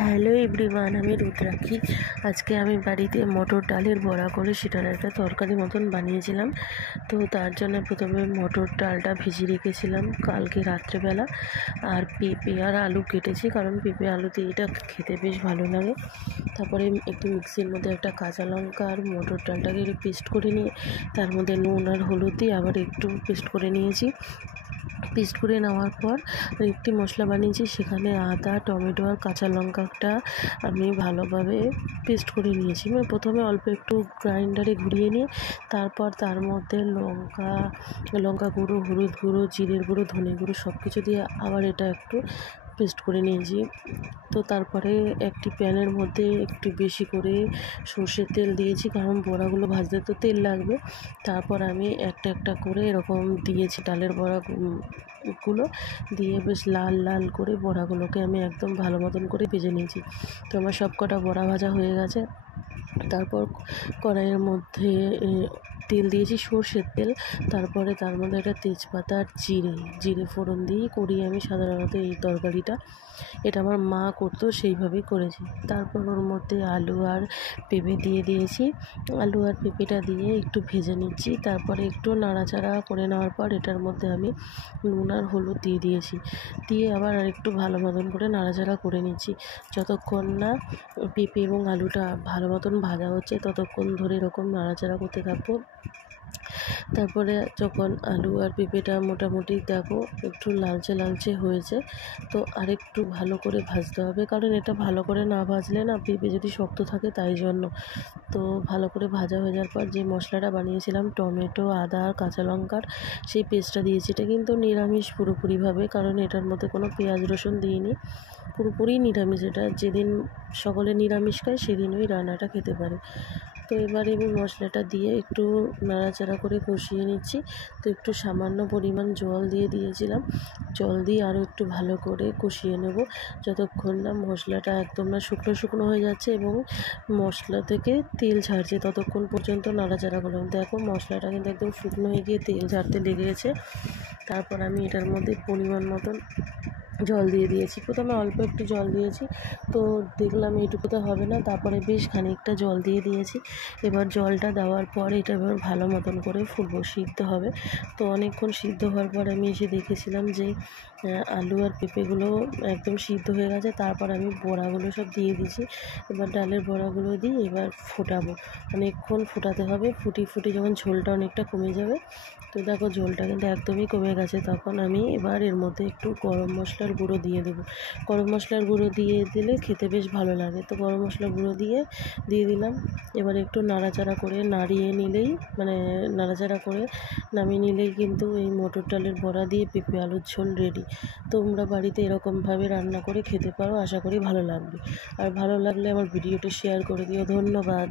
Hello everyone, আমি রুদ্রাক্ষী। আজকে আমি বাড়িতে মটর ডালের বড়া করে সেটার একটা তরকারি মতন বানিয়েছিলাম। তো তার জন্য প্রথমে মটর ডালটা ভিজিয়ে রেখেছিলাম কালকে রাত্রেবেলা। আর পেঁপে আর আলু কেটেছি, কারণ পেঁপে আলু দিয়ে এটা খেতে বেশ ভালো লাগে। তারপরে একটু মিক্সির মধ্যে একটা কাঁচা লঙ্কা আর মটর ডালটাকে একটু পেস্ট করে নিয়ে তার মধ্যে নুন আর হলুদ দিয়ে আবার একটু পেস্ট করে নিয়েছি। পেস্ট করে নেওয়ার পর একটি মশলা বানিয়েছি, সেখানে আদা, টমেটো আর কাঁচা লঙ্কাটা আমি ভালোভাবে পেস্ট করে নিয়েছি। মানে প্রথমে অল্প একটু গ্রাইন্ডারে ঘুরিয়ে নিয়ে তারপর তার মধ্যে লঙ্কা গুঁড়ো, হলুদ গুঁড়ো, জিরের গুঁড়ো, ধনে গুঁড়ো সব কিছু দিয়ে আবার এটা একটু পেস্ট করে নিয়েছি। তো তারপরে একটি প্যানের মধ্যে একটু বেশি করে সর্ষের তেল দিয়েছি, কারণ বড়াগুলো ভাজতে তো তেল লাগবে। তারপর আমি একটা একটা করে এরকম দিয়েছি ডালের বড়াগুলো দিয়ে বেশ লাল লাল করে বড়াগুলোকে আমি একদম ভালো মতন করে ভেজে নিয়েছি। তো আমার সব কটা বড়া ভাজা হয়ে গেছে। তারপর কড়াইয়ের মধ্যে তেল দিয়েছি, সর্ষের তেল। তারপরে তার মধ্যে একটা তেজপাতা আর জিরে ফোড়ন দিয়েই করি আমি সাধারণত এই তরকারিটা। এটা আমার মা করতো, সেইভাবেই করেছি। তারপর ওর মধ্যে আলু আর পেঁপে দিয়ে দিয়েছি। আলু আর পেঁপেটা দিয়ে একটু ভেজে নিচ্ছি। তারপরে একটু নাড়াচাড়া করে নেওয়ার পর এটার মধ্যে আমি নুন আর হলুদ দিয়ে দিয়েছি। দিয়ে আবার আরেকটু ভালো মতন করে নাড়াচাড়া করে নিচ্ছি। যতক্ষণ না পেঁপে এবং আলুটা ভালো মতন ভাজা হচ্ছে ততক্ষণ ধরে এরকম নাড়াচাড়া করতে থাকবো। তারপরে যখন আলু আর পেঁপেটা মোটামুটি দেখো একটু লালচে লালচে হয়েছে, তো আরেকটু ভালো করে ভাজতে হবে, কারণ এটা ভালো করে না ভাজলে না পেঁপে যদি শক্ত থাকে, তাই জন্য। তো ভালো করে ভাজা হয়ে যাওয়ার পর যে মশলাটা বানিয়েছিলাম টমেটো, আদা আর কাঁচা লঙ্কার, সেই পেস্টটা দিয়েছি। এটা কিন্তু নিরামিষ পুরোপুরিভাবে, কারণ এটার মধ্যে কোনো পেঁয়াজ রসুন দিইনি, পুরোপুরি নিরামিষ। এটা যেদিন সকলে নিরামিষ খায় সেদিন ওই রান্নাটা খেতে পারে। তো এবারে আমি মশলাটা দিয়ে একটু নাড়াচাড়া করে কষিয়ে নিচ্ছি। তো একটু সামান্য পরিমাণ জল দিয়ে দিয়েছিলাম। জল দিয়ে আরও একটু ভালো করে কষিয়ে নেব, যতক্ষণ না মশলাটা একদম না শুকনো শুকনো হয়ে যাচ্ছে এবং মশলা থেকে তেল ছাড়ছে, ততক্ষণ পর্যন্ত নাড়াচাড়া করলাম। দেখো মশলাটা কিন্তু একদম শুকনো হয়ে গিয়ে তেল ছাড়তে লেগে গেছে। তারপর আমি এটার মধ্যে পরিমাণ মতন জল দিয়ে দিয়েছি। প্রথমে অল্প একটু জল দিয়েছি, তো দেখলাম এইটুকুতে হবে না, তারপরে বেশ খানিকটা জল দিয়ে দিয়েছি। এবার জলটা দেওয়ার পর এটা এবার ভালো মতন করে সিদ্ধ হবে। তো অনেকক্ষণ সিদ্ধ হওয়ার পর আমি এসে দেখেছিলাম যে আলু আর পেঁপেগুলো একদম সিদ্ধ হয়ে গেছে। তারপর আমি বড়াগুলো সব দিয়ে দিয়েছি। এবার ডালের বড়াগুলো দিয়ে এবার ফোটাবো, অনেকক্ষণ ফোটাতে হবে। ফুটি যখন ঝোলটা অনেকটা কমে যাবে, তো দেখো ঝোলটা কিন্তু একদমই কমে গেছে, তখন আমি এবার এর মধ্যে একটু গরম মশলার গুঁড়ো দিয়ে দেবো। গরম মশলার গুঁড়ো দিয়ে দিলে খেতে বেশ ভালো লাগে। তো গরম মশলার গুঁড়ো দিয়ে দিলাম। এবার একটু নাড়াচাড়া করে নাড়াচাড়া করে নামিয়ে নিলেই কিন্তু এই মটর ডালের বড়া দিয়ে পেঁপে আলুর ঝোল রেডি। তোমরা বাড়িতে এরকমভাবে রান্না করে খেতে পারো, আশা করি ভালো লাগবে। আর ভালো লাগলে আমার ভিডিওটি শেয়ার করে দিও। ধন্যবাদ।